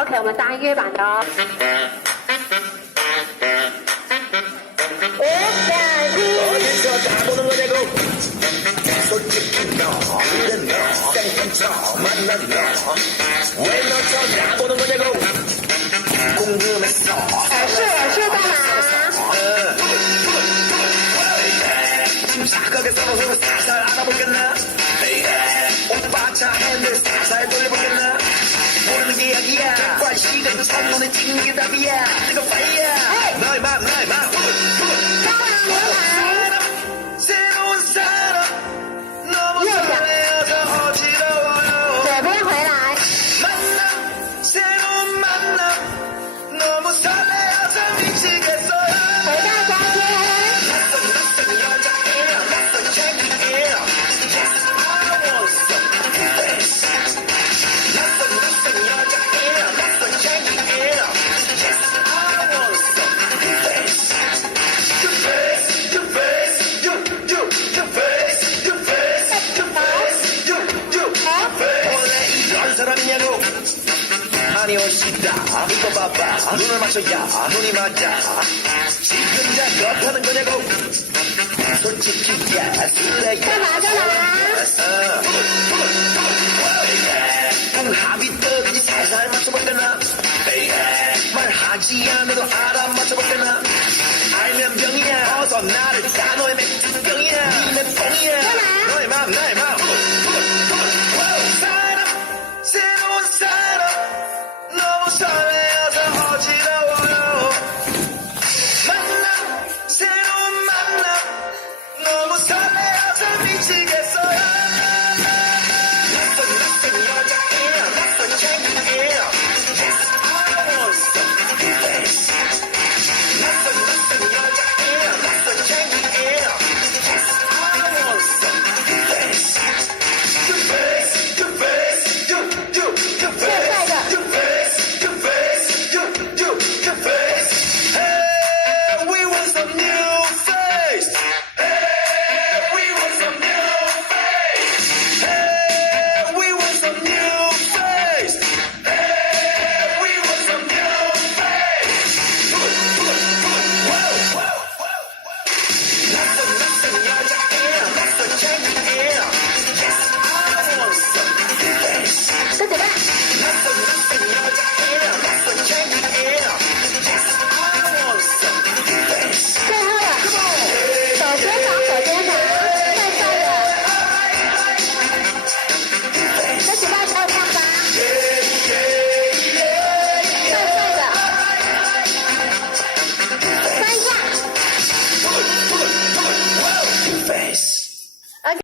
OK， 我们搭音乐版的哦。是干嘛？ 사각에 서서 살살 알아보겠나? 오빠 차 핸들 살살 돌려보겠나? 모르는 게 약이야. 관시간 선문에 찍는 게 답이야. 이거 파이야. 너의 맘, 너의 맘. 사람, 새로운 사람. 너무 설레어서 어지러워요. 만남, 새로운 만남. 너무 설레어서 미치겠어요. 사람이냐고 많이 오시다 이거 봐봐 눈을 맞춰야 눈이 맞아 지금 작업하는 거냐고 솔직히 야 술래야 합의 떠든지 살살 맞춰볼까나 말하지 않아도 알아맞혀볼까나 알면 병이야 어서 나를 다 너의 맥주병이야 니네 뽕이야 너의 맘 나의 맘 새로운 사람 너무 설레어서 어지러워